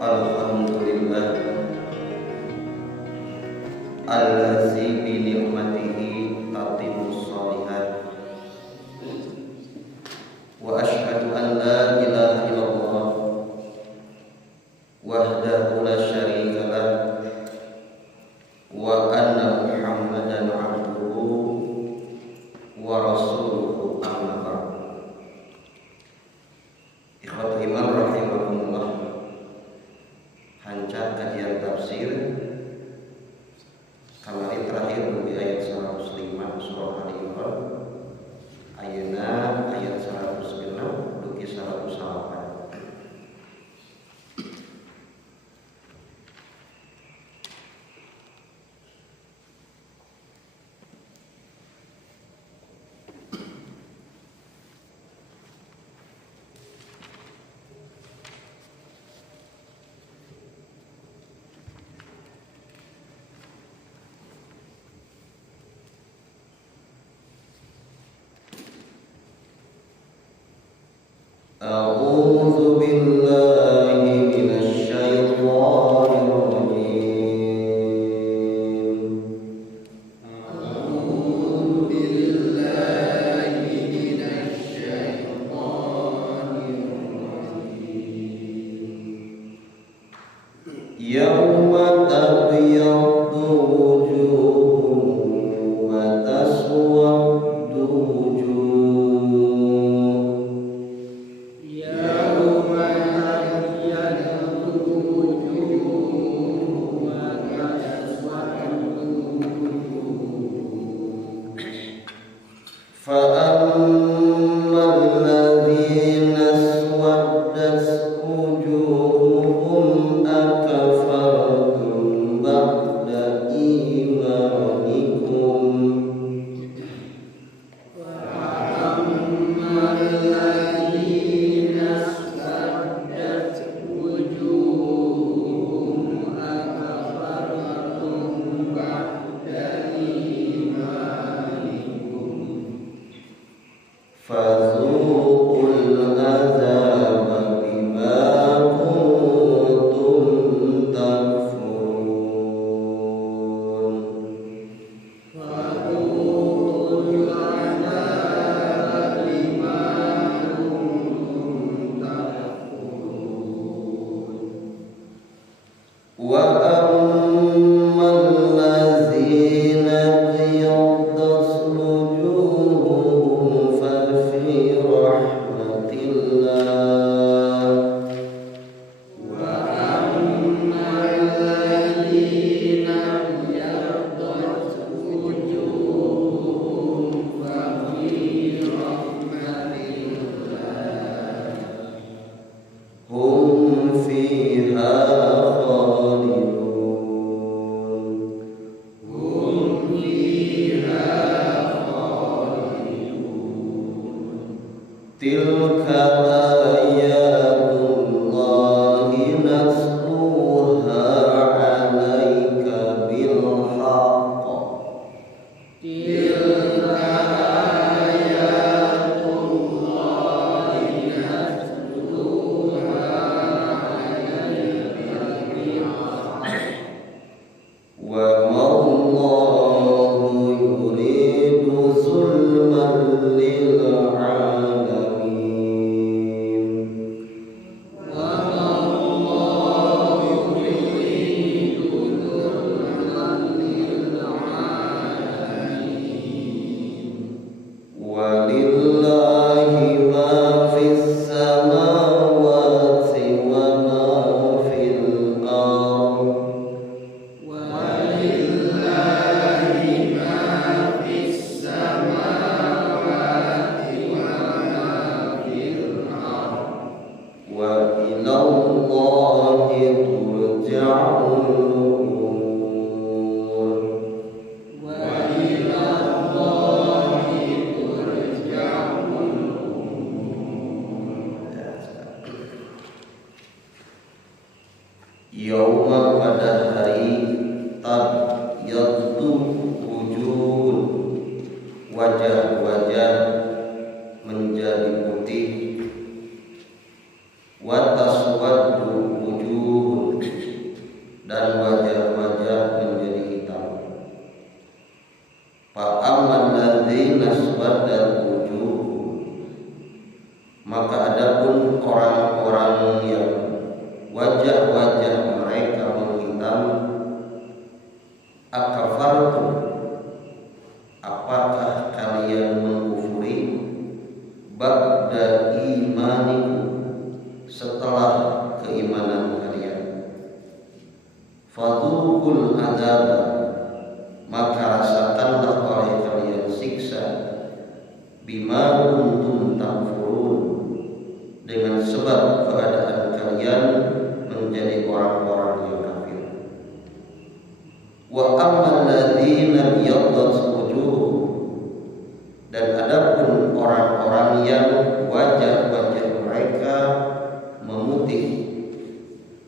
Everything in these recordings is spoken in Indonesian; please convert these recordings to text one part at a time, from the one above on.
Alhamdulillah allazi bi ni'matihi tatimmus shalihat wa asyhadu an la ilaha illallah wahdahu la syarika lah wa anna Muhammadan abduhu wa rasuluhu amma ba'd. Ikhwatul iman rahimakumullah, hancur kajian tafsir kemarin terakhir di ayat 105 surah Al-Imran, ayeuna ayat 106 dugi 108. A'udzu billahi minasy syaithanir rajim. A'udzu billahi minasy syaithanir rajim. Yauma tabyaddu wujuhun wa taswaddu wujuh. فَأَمَّا الَّذِينَ اسْوَدَّتْ وُجُوهُهُمْ أَكَفَرْتُمْ بَعْدَ إِيمَانِكُمْ وَأَمَّا الَّذِينَ اسْوَدَّتْ وُجُوهُهُمْ أَكَفَرْتُمْ بَعْدَ إِيمَانِكُمْ فَذُوقُوا الْعَذَابَ بِمَا كُنتُمْ تَكْفُرُونَ. فَذُوقُوا الْعَذَابَ بِمَا كُنتُمْ تَكْفُرُونَ. وَأَمَّا الَّذِينَ ابْيَضَّتْ وُجُوهُهُمْ فَفِي رَحْمَةِ اللَّهِ. وَأَمَّا الَّذِينَ ابْيَضَّتْ وُجُوهُهُمْ فَفِي رَحْمَةِ اللَّهِ هُمْ فِيهَا خَالِدُونَ. هُمْ فِيهَا خَالِدُونَ. تِلْكَ آيَاتُ اللَّهِ نَتْلُوهَا عَلَيْكَ بِالْحَقِّ. تِلْكَ آيَاتُ اللَّهِ نَتْلُوهَا عَلَيْكَ بِالْحَقِّ. وَمَا اللَّهُ يُرِيدُ ظُلْمًا لِلْعَالَمِينَ. وَمَا اللَّهُ يُرِيدُ ظُلْمًا لِلْعَالَمِينَ. وَلِلَّهِ مَا فِي السَّمَاوَاتِ وَمَا فِي الْأَرْضِ. وَلِلَّهِ مَا فِي السَّمَاوَاتِ وَمَا فِي الْأَرْضِ. وَإِلَى اللَّهِ تُرْجَعُ الْأُمُورُ. وَإِلَى اللَّهِ تُرْجَعُ الْأُمُورُ. Yauma, pada hari tabyaddu wujuhun, wajah-wajah menjadi putih, wa taswaddu wujuhun, ladzina aswaddat wujuh, maka adapun orang-orang yang wajah-wajah mereka menghitam, akafartum, apakah kalian mengkufuri ba'da imanikum, setelah keimanan kalian. Fadzuqul adzab, maka rasakanlah oleh kalian siksa, bima kuntum takfurun, dengan sebab keadaan kalian menjadi orang-orang yang kafir. Wa ammal ladzina biyaddat wujuhum, dan adapun orang-orang yang wajah-wajah mereka memutih,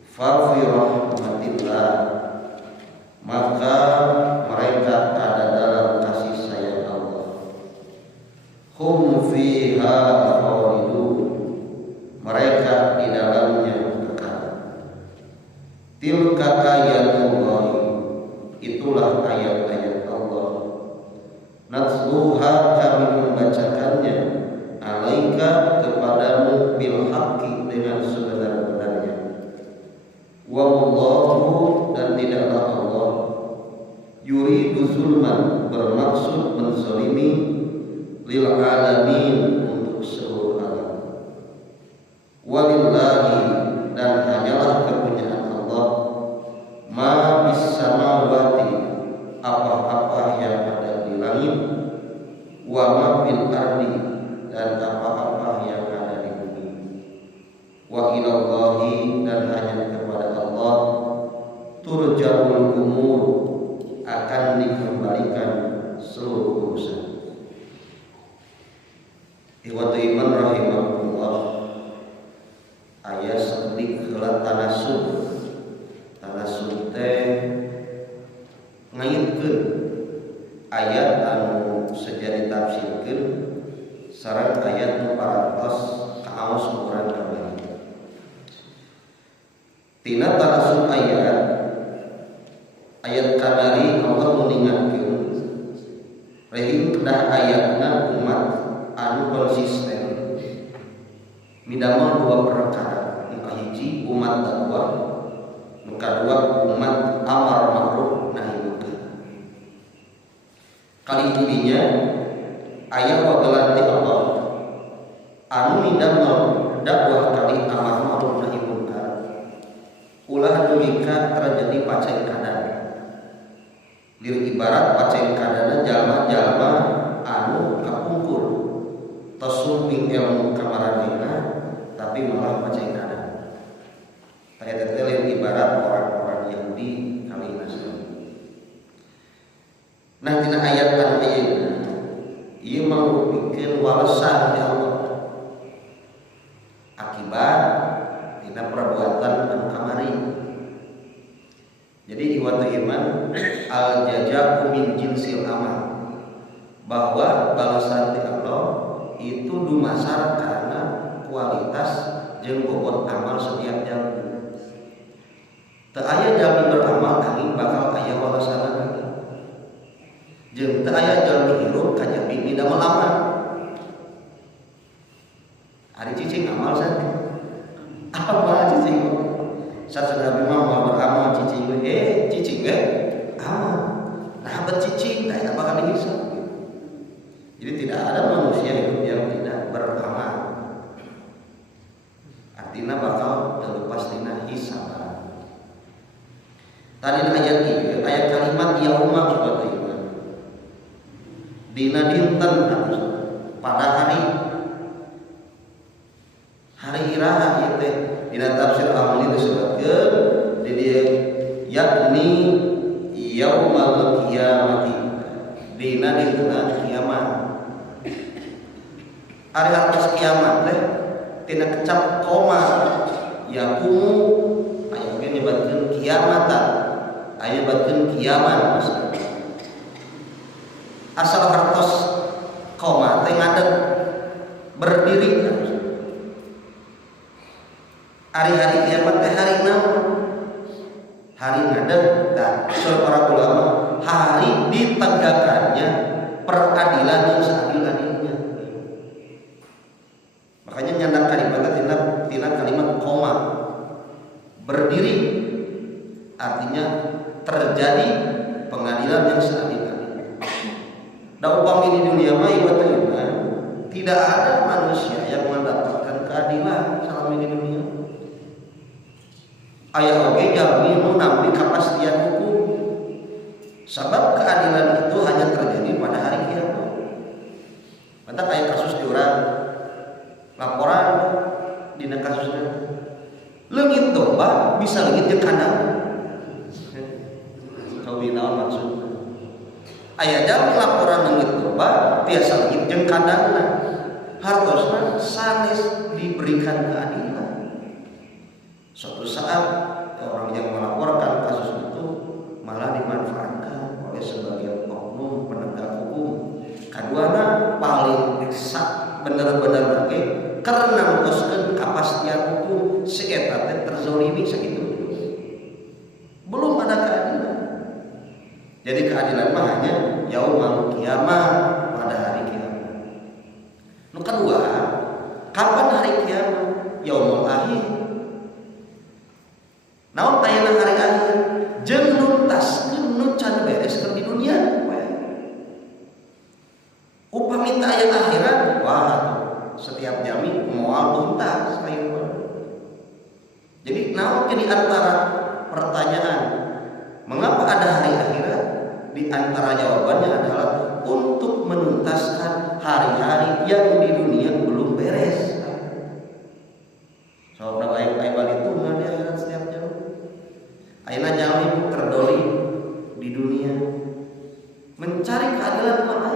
fa fi rahmatillah, maka mereka ada dalam kasih sayang Allah. Hum fiha khalidun, mereka di dalamnya kekal. Tilka ayatullah, itulah ayat-ayat Allah. Natluha, kami membacakannya, alaika, kepadamu, bil haqqi, dengan sebenar-benarnya. Wallahu, dan tidaklah Allah, yuridu zulman, bermaksud menzalimi, lil alamin, untuk seluruh alam. Walillahi, dan hanyalah kepunyaan Allah, ma bis samawati, apa-apa yang ada di langit, wa ma bil ardi, dan apa-apa yang ada di bumi. Wa ilallahi, dan hanya kepada Allah, turja'ul umur, akan dikembalikan seluruh urusan. Ikhwatu iman rahimahullah, aya sekedik heula tanasub. Tanasub teh ngayitkeun ayat anu seja ditafsirkeun sareng ayat nu parantos kaos ukuran kabeh. Tina tanasub ayat kamari Allah meningatkeun rehing kedah ayatna umat anu konsisten midamel dua perkara, nu kahiji umat taqwa, nu kadua umat amar ma'ruf nahi munkar. Kali didinya aya wagelan ti Allah anu midamel dakwah kali amar ma'ruf nahi munkar, ulah dulika terjadi pacain kadan. Lir ibarat pacain kadana jalma-jalma anu kapungkur tos sumping ilmu kamaradina tapi malah pacain kadan. Taya teh ibarat orang-orang Yahudi kali Nasrani. Nah tina ayat anu ayeuna ieu mangrupikeun walesan ti Allah akibat tina perbuatan anu kamari. Jadi iwatu iman al jazaa'u min jinsil amal, bahwa balasan ti Allah itu dumasar karena kualitas jeung bobot amal setiap jalmi. Teu aya jalmi beramal angin bakal aya walesanna. Jeung teu aya jalmi hirup ka jalmi midamel amal. Ari cicing amal santi. Apa cicing? Sasadana mah mau beramal cicing cicing amal. Nah bet cicing tah eta bakal dihisab. Jadi tidak ada manusia hidup yang tidak beramal. Artinya bakal terlepas tina hisab. Tadi ayat ini, ayat kalimat yaumah seperti itu. Dina dinten pada hari iraha itu dina tafsir Al-Muni disebutkeun di dia yakni yaumal qiyamati, dina dinten kiamat. Hari atas kiamat teh tina kecap koma yakumu aya ge nyebatkeun kiamatan, aya nyebatkeun kiamat maksudna. Asal hartos koma teh ngadeg berdiri. Hari-hari kiamat teh hari naon? Hari ngadeg. Dan para ulama hari ditegakkannya peradilan yang Tidak ada manusia yang mendapatkan keadilan selama di dunia. Aya oge jalmi nu nampi kepastian hukum. Sebab keadilan itu hanya terjadi pada hari kiamat. Mata kayak kasus di urang laporan dina kasusnya leungit domba bisa leungit jeung kandang. Kau naon maksudna? Aya jalmi laporan leungit domba tiasa leungit jeung kandangna. Hartosna sanes diberikan keadilan. Suatu saat orang yang melaporkan kasus itu malah dimanfaatkan oleh sebagian oknum penegak hukum. Kaduana paling sak bener-bener lagi karena mengoskeun kepastian hukum si eta teh terzolimi sakitu. Belum ada keadilan. Jadi keadilan mah hanya yaumul kiamat, pada hari kiamat. Nu kedua, kapan hari kiamat? Yaumul akhir. Naon tayana hari akhir? Jeung nuntaskeun nu can beres keur di dunia. Upami teu aya akhirat, wah setiap jami moal tuntas lain. Jadi naon di antara pertanyaan mengapa ada hari akhirat? Di antara jawabannya adalah untuk menuntaskan hari-hari yang di dunia belum beres. Soalnya baik-baik itu nggak di akhirat setiap jam. Ayeuna jalmi terdoli di dunia mencari keadilan mana?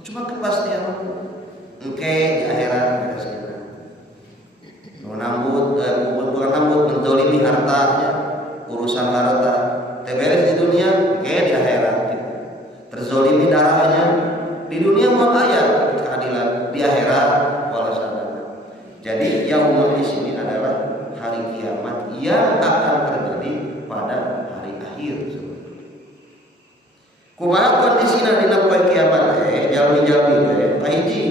Cuma kepastian. Engke di akhirat beres kita. Bukan nambut mendolimi hartanya, urusan harta. Beres di dunia, di akhirat. Terzolimi darahnya di dunia mau aya keadilan, di akhirat wala sadana. Jadi yaumul di sini adalah hari kiamat yang akan terjadi pada hari akhir. Kumaha kondisina dina poe kiamat jalmi-jalmi kahiji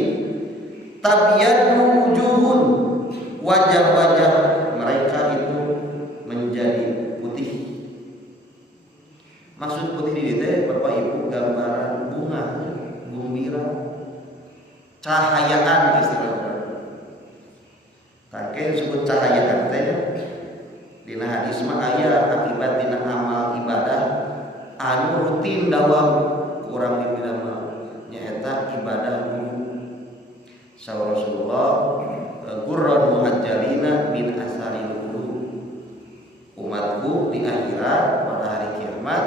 tabyadu wujuhun, wajah-wajah mereka itu menjadi putih. Maksud putih di teh Bapak Ibu gambaran bunga gembira, cahayaan istilahnya. Kakek disebut cahayaan teh dina hadis mah aya akibat dina amal ibadah anu rutin dawam kurang dipidamel nyaeta ibadah wudu. Saur Rasulullah gurran muhajjalina min asari wudu. Umatku di akhirat pada hari kiamat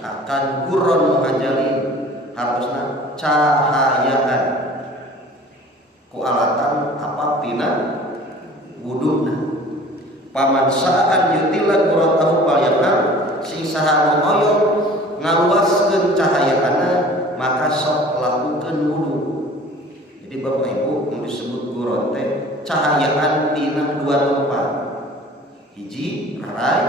akan gurran muhajjalin, harusna cahayaan ku alatan apa tina wuduna. Paman sa'an yutila quratahu palyana sing saha ngoyo ngaluaskeun cahayaana maka sok lakukeun wudu. Jadi Bapak Ibu yang disebut guron teh cahayaan tina dua tempat. Hiji rarai,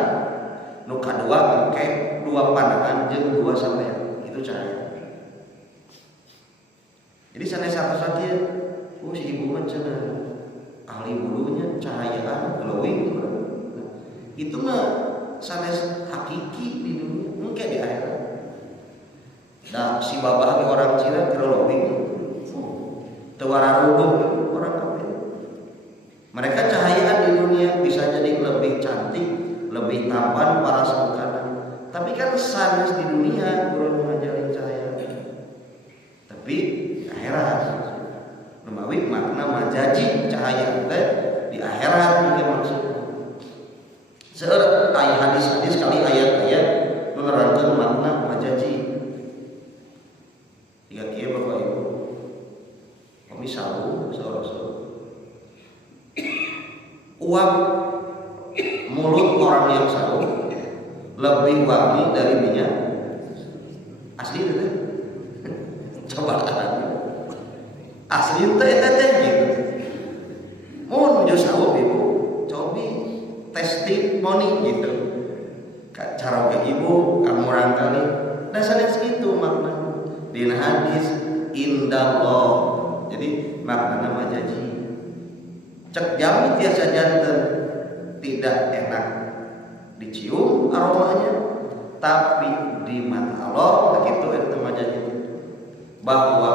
nu kadua engke dua pandangan jeung dua sampean. Itu cahaya. Jadi sanes satu sakieu si ibu mah cenah ahli wudunya cahayaan glowing. Itu mah sanes hakiki di dunia, engke di akhirat. Nah, si babah ge orang Cina glowing. Teu wararuduh orang kafir. Mereka cahayaan di dunia bisa jadi lebih cantik, lebih tampan para sangkana. Tapi kan sanes di dunia belum menjalin cahaya. Tapi akhirat memawi makna majaji cahaya teh di akhirat mungkin maksudnya. Seueur aya hadis-hadis kali ayat-ayat menerangkan makna majaji. Tiga kieu Bapak Ibu. Kami sawu saur-saur. Uang mulut orang yang sawu lebih wangi dari minyak asli itu. Coba kan. Asli teh gitu. Mun jo sawu Ibu, cobi testimoni gitu. Cara ke Ibu kamurang kali. Dasarnya segitu makna. Dina hadis indallah. Jadi makna majaji. Cek jamu tiasa janten tidak enak dicium aromanya, tapi di mata Allah begitu itu majaji bahwa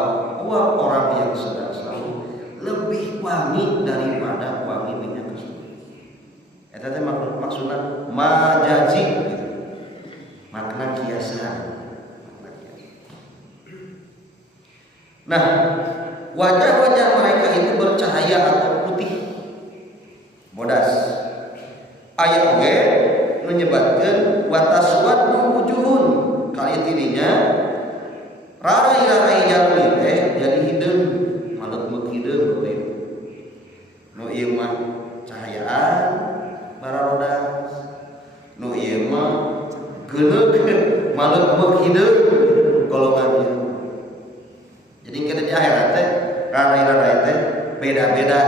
orang yang sedang salat wajah-wajah mereka itu bercahaya atau putih bodas. Ayat oge menyebutkan wataswaddu wujuhun kali tidinya rarai-rarai jalmi teh jadi hideung maleg hideung we. Nu ieu mah cahayaan bararodas. Nu ieu mah geuneuk maleg hideung golongannya. Jadi kita di akhirat teh rarai-rarai teh beda-beda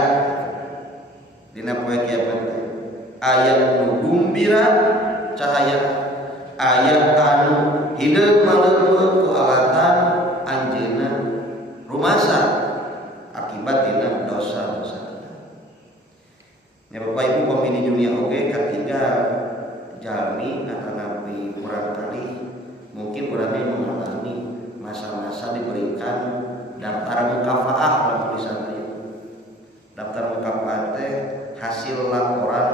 dina poe kiamat teh. Aya nu gumbira cahaya, aya anu hideung maleuk ku alatan anjeunna rumasa akibat dina dosa-dosa. Ya Bapak Ibu pemini dunia oge katiga jalmi nganapi urang kali mungkin urangnya mengalami masa-masa diberikan daftar mukafaah dalam tulisannya. Daftar mukafaah teh hasil laporan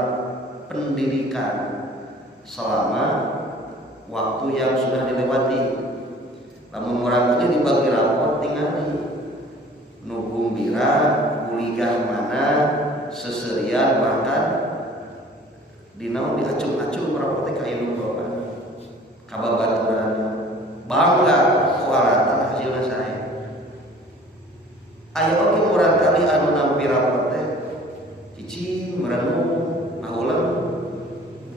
pendidikan selama waktu yang sudah dilewati. Lamun urang tadi dibagi rapor tingali nu gumbira kuliah mana seserian bahkan dinaon diacung-acung rapor teh ka ieu bapak kababaturan bangga ku alatan hasilna saya. Aya oge urang kali anu nampi rapor teh cicing merenung ahulang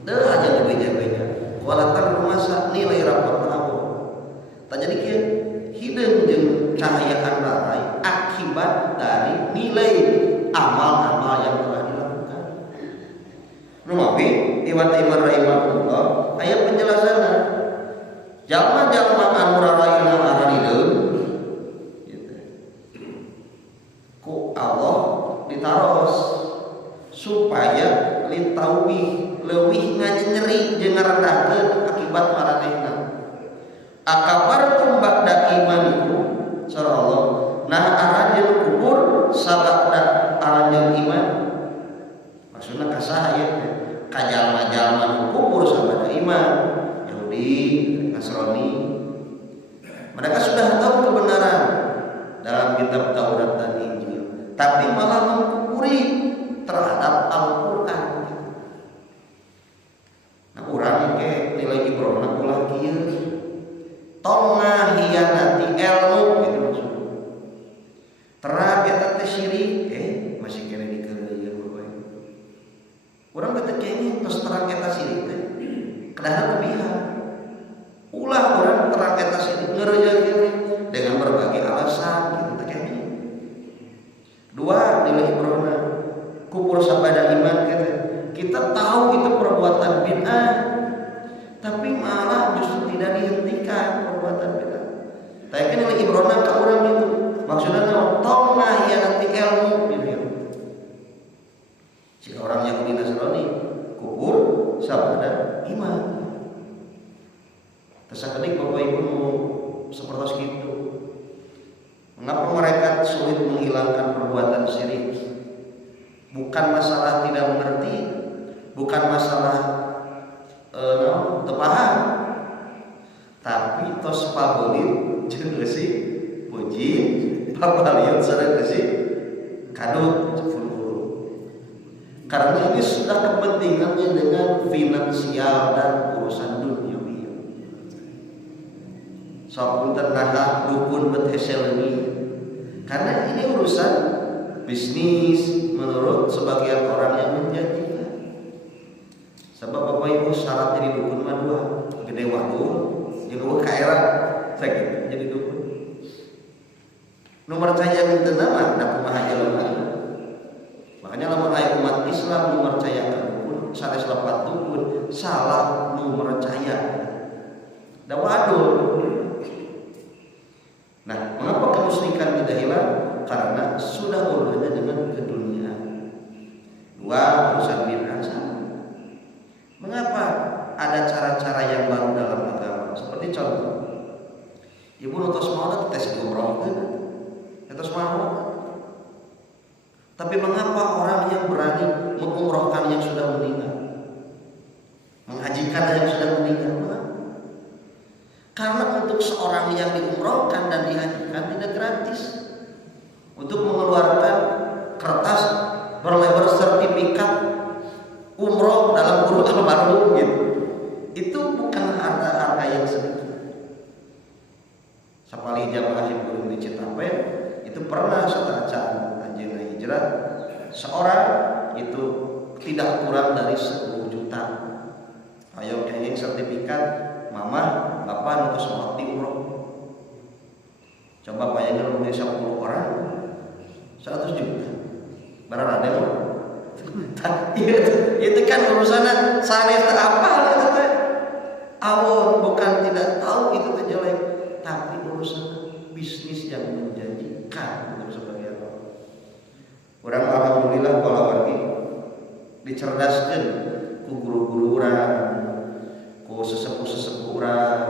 deuh aja beja-beja ku alatan rumasa nilai rapor tahu. Tak jadi kieu hideung jeung cahayaan rarai akibat dari nilai amal-amal yang telah dilakukan. Rumawi iwan iman rahimahullah aya penjelasanna. Jalma-jalma anu raraina ararideung gitu. Ku Allah ditaros supaya litaubi leuwih nganyeri jeung ngarendahkeun akibat maranehna. Akabartum ba'da imanikum sareng Allah. Nah aranjeun kubur sabada aranjeun iman. Maksudna kasaha ieu teh? Ka jalma-jalma nu kubur sabada iman. Yahudi, Nasrani. Mereka sudah tahu kebenaran dalam kitab Taurat dan Injil, tapi malah mengkufuri terhadap Al-Qur'an. Nah, urang ke nilai ibrahna ulah kieu. Tong ngahianati ilmu gitu maksudnya. Terang eta teh syirik, masih kena dikeureuyeun bae. Urang teh kenging tos terang eta syirik teh. Kedahan lebihan. Ulah urang terang eta syirik ngeureuyeukeun dengan berbagai alasan gitu teh kenging. Dua nilai ibrahna kufur sabada iman kita tahu itu perbuatan bid'ah tapi malah justru tidak dihentikan perbuatan bid'ah. Tapi kan nilai ibrahna ka urang itu maksudnya tong ngahianati ilmu gitu. Jika orang Yahudi Nasrani kufur sabada iman. Tersakedik Bapak Ibu seperti itu. Mengapa mereka sulit menghilangkan perbuatan syirik? Bukan masalah tidak mengerti, bukan masalah tepaham, tapi tos pabolit jeung eusi puji pabalion sareng eusi kadut cepul. Karena ini sudah kepentingannya dengan finansial dan urusan duniawi. Sok punten nah dukun bet heselemi. Karena ini urusan bisnis menurut sebagian orang yang menjanjikan. Sebab Bapak Ibu syarat jadi dukun mah dua, gede waktu, jeung eueuh kaera sakit jadi dukun. Nomor percaya minten nama da kumaha jelema. Makanya lamun aya umat Islam nu percayakan dukun, sanes lapat dukun, salah nu percaya. Da wadul. Nah, mengapa kemusyrikan tidak hilang? Karena sudah urusannya dengan keduniaan. Dua urusan bid'ah sama. Mengapa ada cara-cara yang baru dalam agama? Seperti contoh, ibu nutos maulid tes umroh kan? Tos maulid. Tapi mengapa orang yang berani mengumrohkan yang sudah meninggal, menghajikan yang sudah meninggal? Karena untuk seorang yang diumrohkan dan dihajikan tidak gratis. untuk mengeluarkan kertas berlebar sertifikat umroh dalam kurun almarhum gitu. Itu bukan harta-harta yang sedikit. Sapali jamaah hiburan di Citapen itu pernah setelah anjeunna hijrah seorang itu tidak kurang dari 10 juta. Ayo kenging sertifikat mama bapak nu sholat di umroh. Coba bayangin dari 10 orang 100 juta. Berapa ada lo? Itu kan urusannya sanes apa gitu teh. Awon bukan tidak tahu itu teh jelek, tapi urusan bisnis yang menjanjikan untuk sebagian orang. Orang alhamdulillah kalau pergi dicerdaskan ku guru-guru urang, ku sesepuh-sesepuh urang,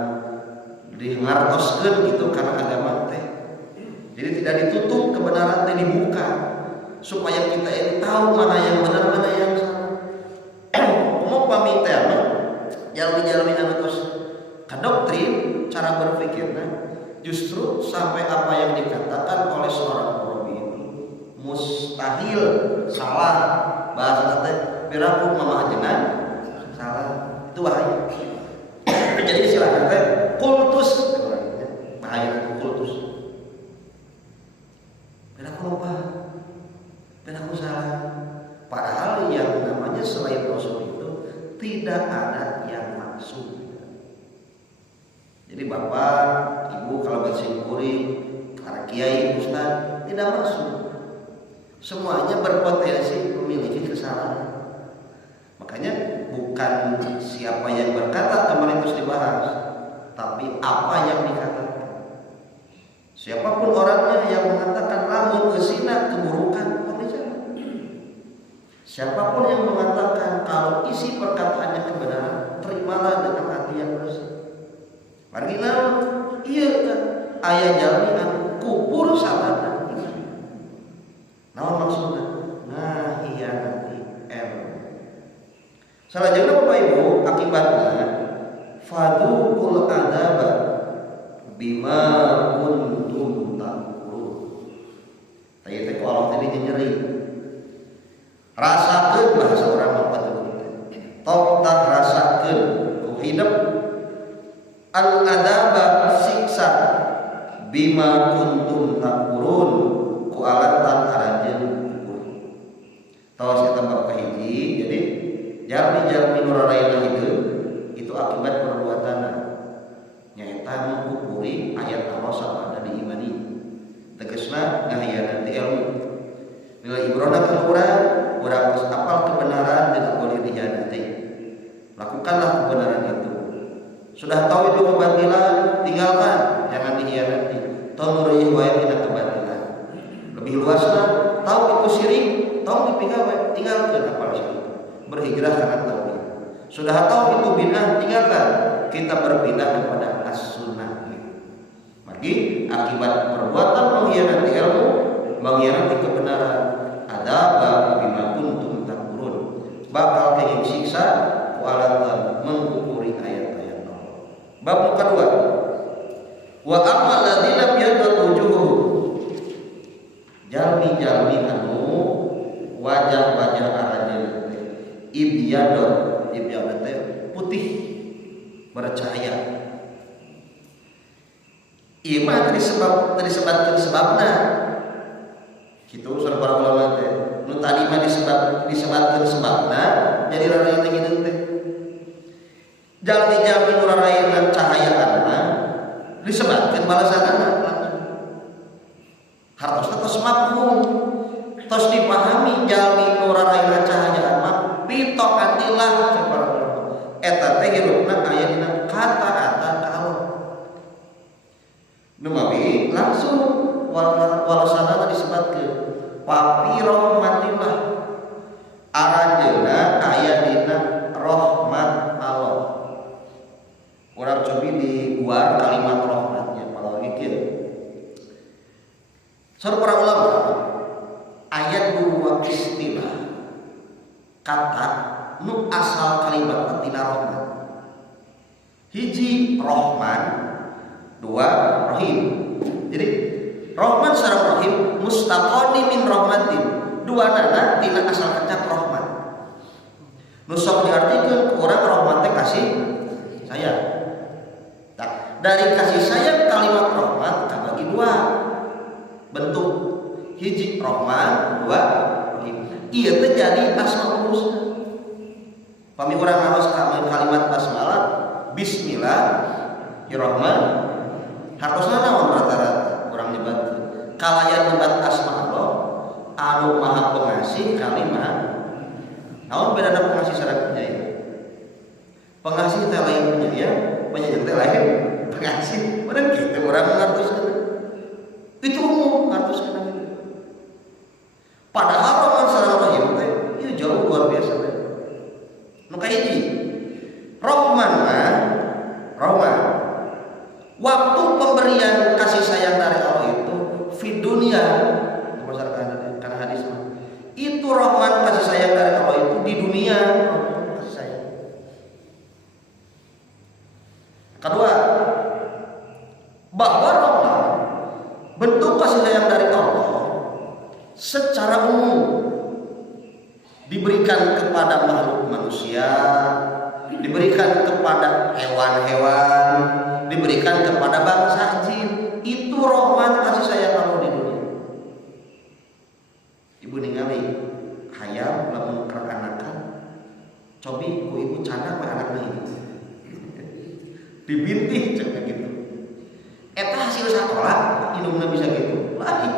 dihartoskeun gitu karena agama teh. Jadi tidak ditutup, kebenaran teh dibuka supaya kita ini tahu mana yang benar mana yang salah. Mau pamit teh jalmi-jalmi anu tos kadoktrin cara berpikirnya justru sampai apa yang dikatakan oleh seorang Robi itu mustahil salah, bahasa teh biraku mama ajengan salah, itu bahaya. Jadi silakan teh kultus bahaya kultus. Biraku lupa, biraku salah. Padahal yang namanya selain Rasul itu tidak ada yang maksud. Jadi bapak, ibu kalau bersyukuri, para kiai, ustaz tidak maksud. Semuanya berpotensi memiliki kesalahan. Makanya bukan siapa yang berkata kemarin terus dibahas, tapi apa yang dikatakan. Siapapun orangnya yang mengatakan lamun kesina keburukan, pembicaraan. Siapapun yang mengatakan kalau isi perkataannya kebenaran, terimalah dengan hati yang bersih. Margina, iya kan? Ayah jaminan kubur sabana. Nah maksudnya, nah iya nanti Selanjutnya Bapak Ibu, akibatnya fadukul adaba bima kuntum takfurun. Tadi teh kalau tadi nyeri. Rasakeun bahasa orang apa tuh? Tok tak rasakeun ku hidup al adaba siksa bima kuntum takfurun ku alatan arajeun kubur. Tos eta bab kahiji. Jadi jalmi-jalmi nu rarayana hideung itu akibat perbuatanna nyaeta mengkufuri ayat Allah sabada diimani. Tegasna ngahianati ilmu. Bila ibrona ka urang geus apal kebenaran tidak boleh dihianati. Lakukanlah kebenaran itu. Sudah tahu itu kebatilan, tinggalkan, jangan dihianati. Tonurih wae dina kebatilan. Lebih luasna, tahu itu syirik, tahu dipigawe, tinggalkan apal syirik. Berhijrah karena tauhid. Sudah tahu itu bid'ah, tinggalkan. Kita berpindah kepada as-sunnah. Maka akibat perbuatan mengkhianati ilmu, mengkhianati kebenaran, adab bima kuntum takfurun. Bakal kenging siksa ku alatan mengkufuri ayat-ayat Allah. Bab kedua. Wa ammal ladzina biyaddat wujuhum. Jalmi-jalmi anu wajah-wajah arajeun ibyadot teh putih bercahaya. Iman disebabkan sebabna. Kitu saudara para ulama teh. Nu tadi mah disebabkan sebabna jadi rarayana kitu teh. Jalmi-jalmi nu rarayana cahayaanna disebabkan balasanana langsung. Hartosna tos mafhum. Tos dipahami jalmi nu rarayana cahayaan mah pitokatilah para ulama. Eta teh hirupna aya dina kata-kata ka Allah. Nu mawi langsung walasanana disebutkeun papi rahmatillah. Arajeuna aya dina rahmat Allah. Urang cobi di luar kalimat rahmatnya kalau mikir. Saur para ulama ayat dua istilah kata nu asal kalimat tina rahmat. Hiji rahman, dua rahim. Jadi Rahman sareng Rahim mustaqoni min rahmatin. Dua nana tina asal kecap rahmat. Nu sok diartikeun ku urang rahmat teh kasih sayang. Nah, dari kasih sayang kalimat rahmat kabagi dua bentuk. Hiji rahman, dua rahim. Ieu teh jadi asmaul husna. Pami urang ngaos kalimat basmalah bismillahirrahmanirrahim. Hartosna naon rata-rata urang nyebat kalayan nyebat asma Allah anu maha pengasih kalimat. Naon bedana pengasih sareng penyayang? Pengasih teh lain penyayang, penyayang teh lain pengasih. Bener kitu urang ngartoskeun. Itu umum ngartoskeun gitu. Padahal Rahman sareng Rahim teh ieu jauh luar biasa teh. Nu kahiji Rahman mah Rahman. Waktu pemberian kasih sayang dari Allah itu fi dunia berdasarkan karena hadis itu Rahman kasih sayang dari Allah itu di dunia kasih sayang. Kedua, bahwa Rahman bentuk kasih sayang dari Allah secara umum diberikan kepada makhluk manusia, diberikan kepada hewan-hewan, diberikan kepada bangsa jin. Itu rahmat kasih sayang Allah di dunia. Ibu ningali hayam lamun keranakan cobi ku ibu canak mah anakna ini dibintih cenah gitu. Eta hasil sakola indungna bisa gitu lagi.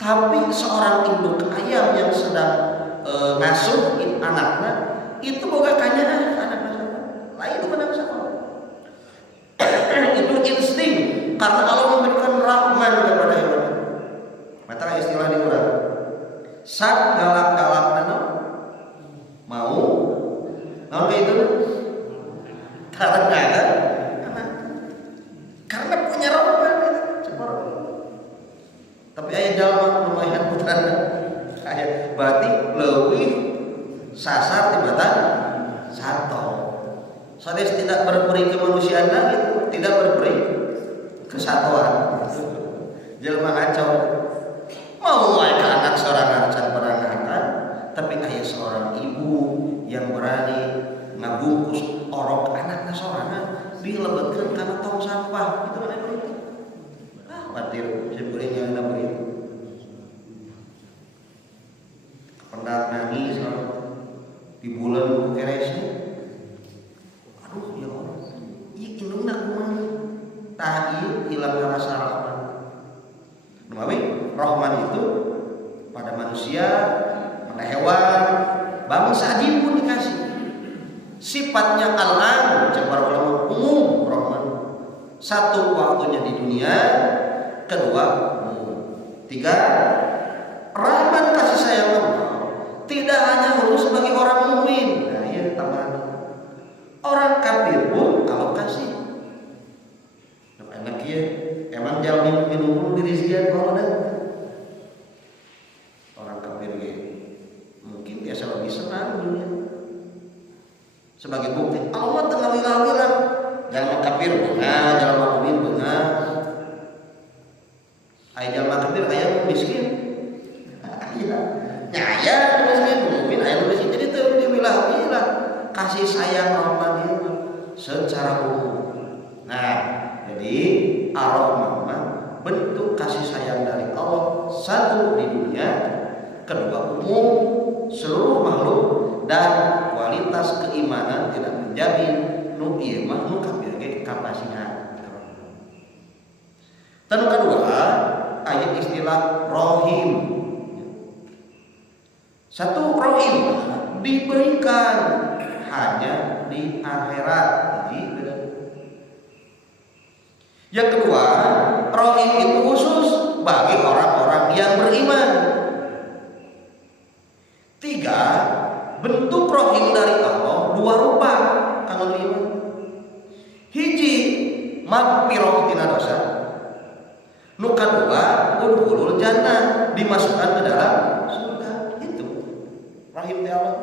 Tapi seorang induk ayam yang sedang ngasuh anaknya itu boga kanyana anakna lain itu menang sakola. Itu insting karena Allah memberikan rahman kepada hewan. Mata istilah di urang. Sak galak-galakna mau naon itu? Karena punya rahman cepor. Tapi aya jalma lumayan putrana. Aya berarti leuwih sasar tibatan sato. Sanes tidak berperi kemanusiaan lagi, tidak berperi kesatuan. Jelma ngacau. Mau wae ka anak sorangan can perangakan, tapi aya seorang ibu yang berani ngabungkus orok anakna sorangan dilebetkeun kana tong sampah. Itu mana berita? Watir sebenarnya ada berita. Pendak nangis di bulan keresnya. Aduh ya Allah, ieu indungna kumaha? Tah ieu hilang rasa rahman. Numawi rahman itu pada manusia, pada hewan, bangsa jin pun dikasih. Sifatnya alam, jabar ulama umum rahman. Satu waktunya di dunia, kedua umum. Tiga, rahman kasih sayang Allah tidak hanya khusus bagi orang mukmin. Nah, iya tambahan. Orang kafir pun kalau kasih. Nah, enak ya. Emang jangan minum diri sendiri kalau ada. Orang kafir ya. Mungkin biasa lebih senang dunia. Sebagai bukti, Allah tengah wilang-wilang. Jangan kafir beunga, jangan mukmin beunga. Aya jalma kafir, aya miskin. Iya. Nyaya miskin, mukmin aya miskin. Jadi teu diwilah-wilah kasih sayang rahman itu secara umum. Nah, jadi ar-Rahman bentuk kasih sayang dari Allah satu di dunia, kedua umum seluruh makhluk dan kualitas keimanan tidak menjamin nu ieu mah nu kafir ge kapasihan. Tanu kedua ayat istilah rahim. Satu rahim diberikan hanya di akhirat. Yang kedua, rahim itu khusus bagi orang-orang yang beriman. Tiga, bentuk rahim dari Allah dua rupa kanggo iman. Hiji magfirah tina dosa. Nu kadua udkhulul jannah, dimasukkan ke dalam surga. Itu rahim Allah.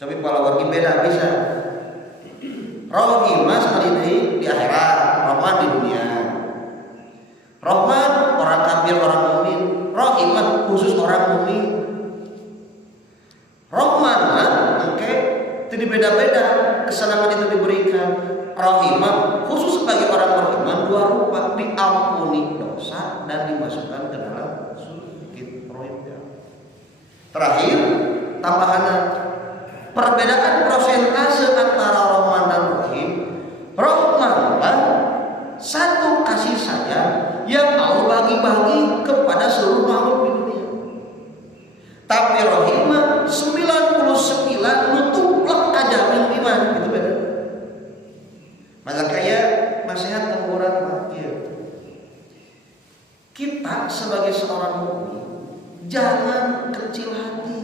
Tapi kalau wargi beda bisa. Rahim mas kali ini di akhirat, rahman di dunia. Rahman orang kafir orang mukmin, Rahimah khusus orang mukmin. Rahman oke, itu beda-beda kesenangan itu diberikan. Rahimah khusus bagi orang beriman dua rupa, diampuni dosa dan dimasukkan ke dalam surga. Terakhir tambahan perbedaan persentase antara Rahman dan Rahim. Rahman satu kasih sayang yang Allah bagi-bagi kepada seluruh makhluk di dunia. Tapi Rahimah 99 nutuplek kajamin iman, itu beda. Maka kayak nasihat ke orang kita sebagai seorang mukmin jangan kecil hati.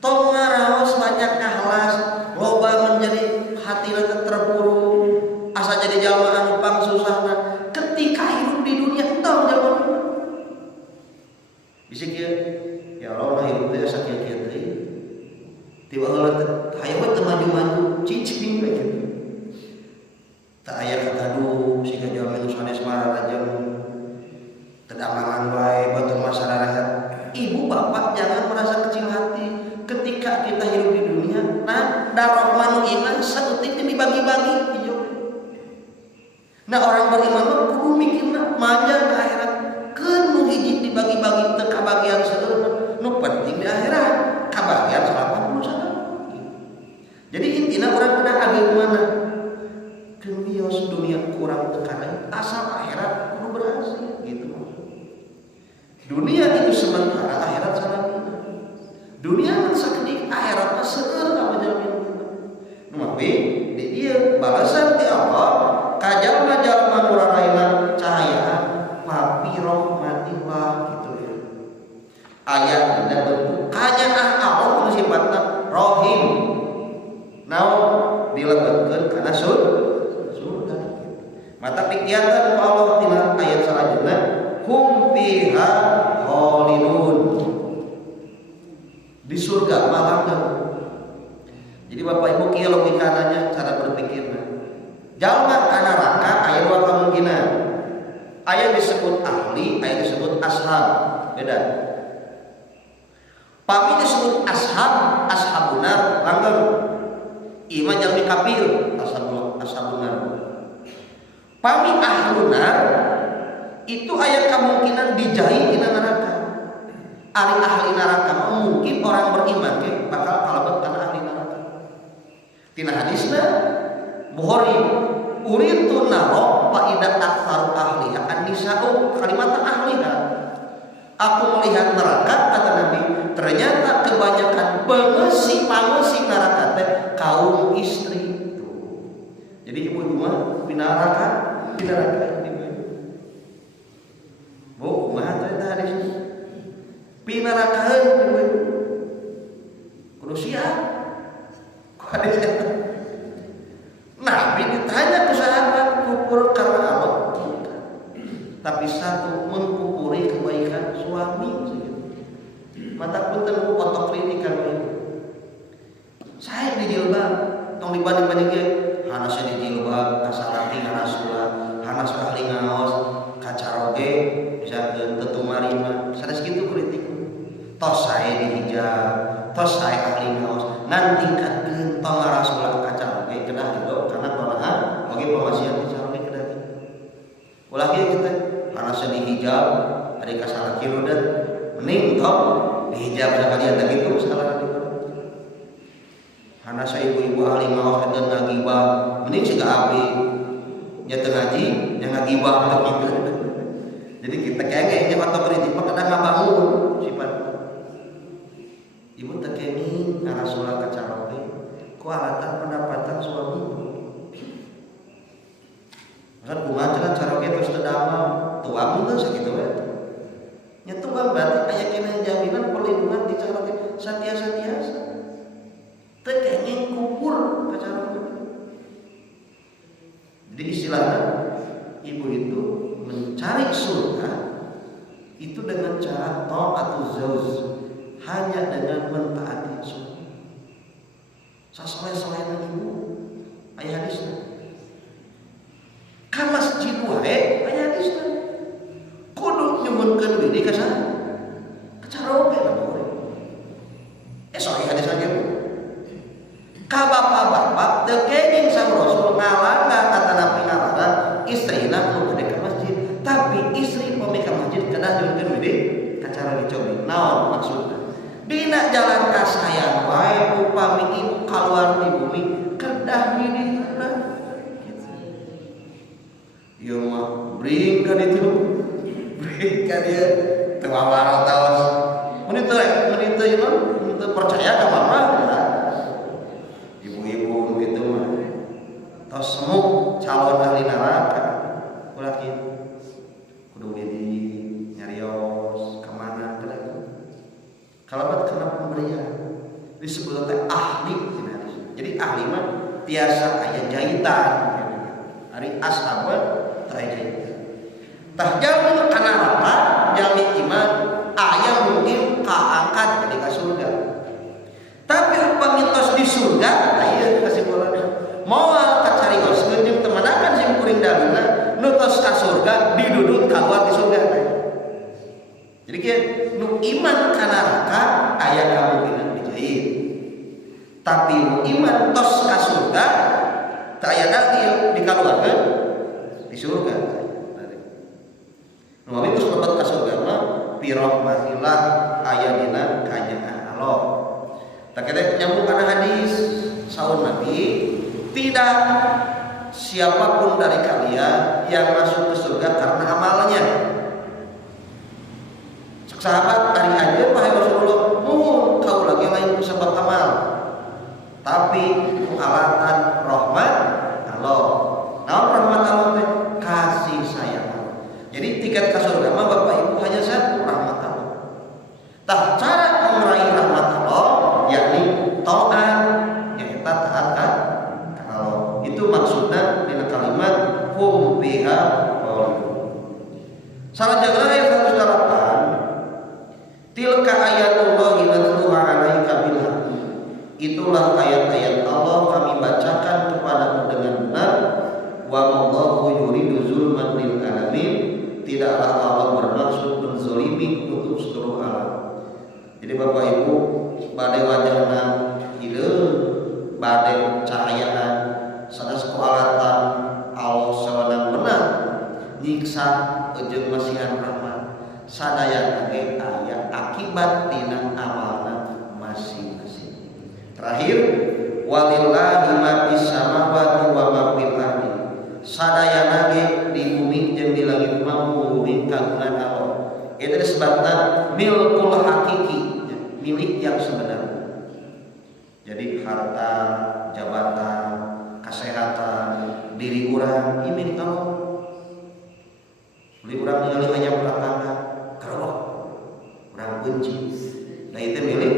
Tong ngaraos banyak kahlas, loba menjadi hati terpuruk, asa jadi jamaah numpang susahna. Ketika hidup di dunia tong zaman bisa kieu, ya Allah hidup teh asa kieu-kieu teh. Tiba heula teh hayu teh maju-maju cicing we kieu. Tak aya kataduh siga jalma nu sanes mararajeng kedamangan wae batur masyarakat. Ibu bapak jangan merasa kecil hati ketika kita hidup di dunia. Nah, darahmanu iman saeutik dibagi-bagi hijau. Nah, orang beriman mah kudu mikirna manja ke akhirat. Keun nu hiji dibagi-bagi teu kabagian saeueurna. Nu penting di akhirat kabagian 81. Jadi intina orang kena age mana? Kebios dunia kurang tekanan, asal akhirat kudu berhasil gitu. Dunia itu sementara, akhirat salamina. Dunia kan sakedik, akhirat mah seueur ka jamin. Numawi di ieu balasan ti Allah ka jalma-jalma nu rarayna cahayaan papi rahmatillah gitu ya. Ayat dina bentuk kanya Allah nu sifatna Rahim. Naon dilebetkeun kana surga. Mata pikiran Allah tina ayat selanjutnya hum fiha khalidun, di surga malanggeng. Jadi Bapak Ibu kieu logikananya cara berpikirnya. Jalma ka neraka aya dua kemungkinan. Aya disebut ahli, aya disebut ashab. Beda. Pami disebut ashab, ashabunar langgeng. Iman jalmi kafir, ashabunar. Pami ahlunar itu aya kemungkinan dijahit di neraka. Ari ahli neraka mungkin orang beriman ke bakal kalebet kana ahli neraka. Tina hadisna Bukhari uritu naro fa idza aktsar ahliha an-nisa'u kalimat ahliha. Aku melihat neraka kata Nabi, ternyata kebanyakan pengisi neraka teh kaum istri. Jadi ibu-ibu mah di neraka Bu, kumaha teh hadis? Pinarakaheun ibu-ibu. Kudu siap. Ku hadis eta. Nabi ditanya ke sahabat, kufur karena Allah. Tapi satu mengkufuri kebaikan suami. Mata punten ku otokritik kan ibu. Saya di jilbab, tong dibanding-banding ge, hanasna di jilbab, kasalaki hanasula, hanas ahli ngaos, kacaroge, misalkan tetumarima, sanes kitu kritik. Tos sae di hijab, tos sae ahli ngaos, ngan tingkatkeun tong ngarasula kacaroge kedah gitu karena tonahan oge pamasian kacaroge kedah. Ulah kieu kita hanasna di hijab, ari kasalaki rudet, mending tong di hijab sakalian teh kitu salah di Hana saya ibu-ibu ahli ngawas dan ngagibah, mending siga api, nya teu ngaji, nya ngagibah gitu. Jadi kita kengenya atau kritik mah kadang ngabangun sifat. Ibu teu kenging ngarasula ka caroge, ku alatan pendapatan suami. Kan kumaha cenah caroge geus teu damel, tuang teu sakitu we. Nya tuang berarti aya keneh jaminan perlindungan di caroge satia-satiasa. Tekenging kupur kacara. Jadi istilahnya ibu itu mencari surga itu dengan cara ta'atul zauz, hanya dengan mentaati suami. Sasoleh-solehna ibu aya hadisna. Ka masjid wae aya hadisna. nurunkeun widi ka sana kacaroge sorry hadis lagi ka bapak-bapak teu kenging sang Rasul ngalarang kata Nabi ngalarang istrina nu gede ka masjid tapi istri pami ka masjid kedah nurunkeun widi kacaroge cobi naon maksudna dina jalan kasayang wae upami ibu kaluar di bumi kedah widina ieu mah bring ka ditu bring ka dia teu awal taos mun itu ieu percaya ka mama ibu-ibu gitu mah tos semuk calon ahli neraka ulah kitu kudu di nyarios ka mana teh kalabat kana pemberian disebut teh ahli jadi ahli mah tiasa aya jahitan ari ashabah teh jahitan tah jalmi kana neraka jalmi iman aya mungkin kaangkat jadi ka surga tapi pangitos di surga aya kesimpulanna moal kacarioskeun jeung teu manakan sim kuring dalilna nu tos ka surga didudut kaluar di surga jadi kieu nu iman ka neraka aya kemungkinan dijahit tapi nu iman tos ka surga teu aya dalil dikaluarkeun di surga nu abi tos lebet ka surga mah bi rahmatillah aya dina kanyangan Allah. Tak kira nyambung karena hadis saun Nabi tidak siapapun dari kalian yang masuk ke surga karena amalnya. Sahabat hari aja wahai Rasulullah, kau lagi lain sebab amal. Tapi alatan rahmat Allah. Naon rahmat Allah teh kasih sayang. Jadi tiket ke surga mah Bapak Ibu hanya satu rahmat Allah. Tah cara meraih rahmat Allah yakni taat yang kita taatkan kalau itu maksudnya dengan kalimat hum biha salah jaga ayat 108 tilka ayatullah natluha alaika bil haqq itulah ayat-ayat Allah kami bacakan kepadamu dengan benar wa mallahu yuridu zulman lil alamin tidaklah Allah bermaksud menzalimi untuk seluruh alam. Jadi Bapak Ibu badai wajahna hideung badai cahayaan sanes kualatan Allah sawanang menang nyiksa jeung masihan rahmat sadaya ge aya akibat dina amalna masing-masing. Terakhir walillahi ma fis samawati wa ma fil ardi sadayana ge di bumi jeung di langit mah muring kagungan Allah. Itu disebutna milkul hakiki milik yang sebenarnya. Jadi harta, jabatan, kesehatan, diri orang ini milik Allah. Beli orang ningali hanya tetangga, kalau orang benci. Nah itu milik.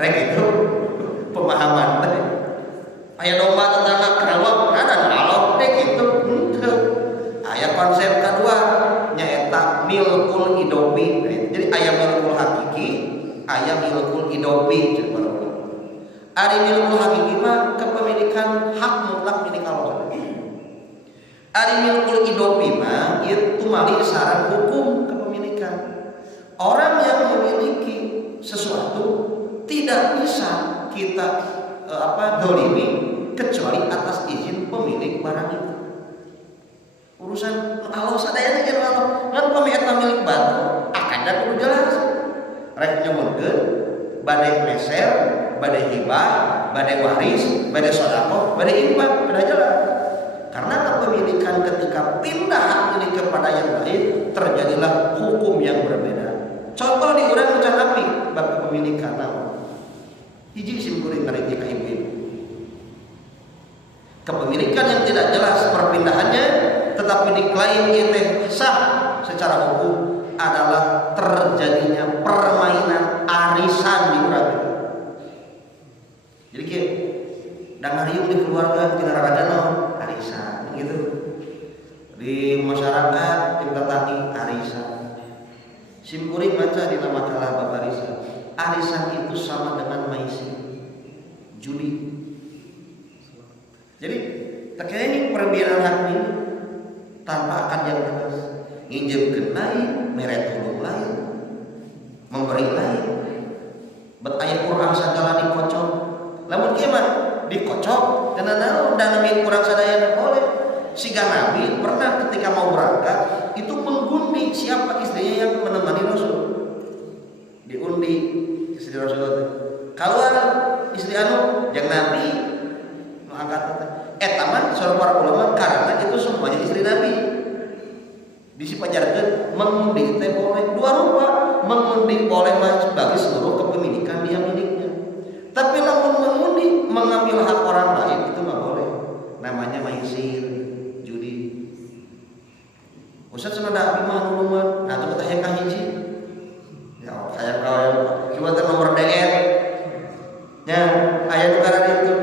Rek itu pemahaman teh. Aya domba tetangga kalau ada kalau dek itu aya konsep kedua nyaeta milkul idopi. Jadi aya milkul hakiki aya milkul idopi ari milkul hakiki mah kepemilikan hak mutlak milik Allah. Ari milkul idopi mah itu mali saran hukum kepemilikan. Orang yang memiliki sesuatu tidak bisa kita dolimi kecuali atas izin pemilik barang itu. Urusan Allah sadayana jeung Allah. Ngan pamieta milik batu akan da kudu jelas. Rek nyumunkeun bade meser, bade hibah, bade waris, bade sedekah, bade infak, bade jelas. Karena kepemilikan ketika pindah hak milik kepada yang lain terjadilah hukum yang berbeda. Contoh di urang can api bab kepemilikan naon. Hiji simkuring ngariji ka ibu-ibu. Kepemilikan yang tidak jelas perpindahannya tetapi diklaim itu sah secara hukum adalah terjadinya permainan arisan di urang. Jadi kieu dangariung di keluarga tina rada naon arisan gitu. Di masyarakat kita tani arisan. Simkuring maca di makalah bab arisan. Arisan itu sama dengan maisi. Judi. Jadi terkait perbedaan hak ini tanpa akad yang jelas. Nginjem kenai meret tulung lain, memberi lain. Bet aya kurang sagala dikocok. Lamun kieu mah dikocok dan naon dan nepi kurang sadayana boleh. Siga Nabi pernah ketika mau berangkat itu mengundi siapa istrinya yang menemani Rasul. Diundi istri Rasul. Keluar istri anu jeung Nabi mengangkat eta mah saur para ulama karena itu semuanya istri Nabi. Disipajarkeun mengundi teh boleh dua rupa. Mengundi boleh bagi seluruh kepemilikan dia miliknya. Tapi lamun mengundi mengambil hak orang lain itu nggak boleh. Namanya maisir, judi. Ustaz cenah da abdi mah nulungan, nah itu teh kahiji. Ya kayak kau coba teh nomor DN. Nya aya nu kana ditu.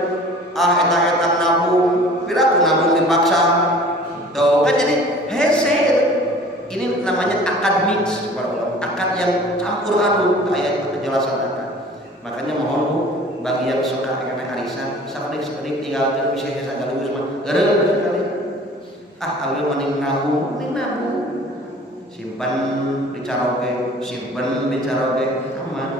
Ah eta nabung, pira ku nabung dipaksa. Tuh kan jadi hese. Ini namanya akad mix, akad yang campur aduk, kayak penjelasan akad. Makanya mohon Bu, bagi yang suka dengan arisan, sakedik tinggalkan misalnya sagaligus mah, eureun sekali. Ah, awewe mending nabung, simpan di caroge, aman.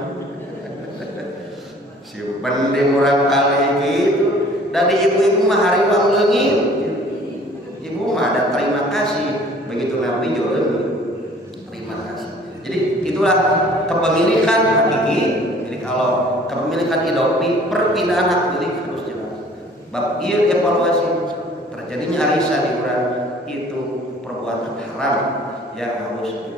Simpan di murang kali gitu. Dari ibu-ibu mah hari bang leungit. Ibu mah ada terima kasih. Begitu Nabi jual terima kasih. Jadi itulah kepemilikan hakiki. Jadi kalau kepemilikan idopi perpindahan hak milik harus jelas. Bab ieu evaluasi terjadinya arisan di urang itu perbuatan haram yang harus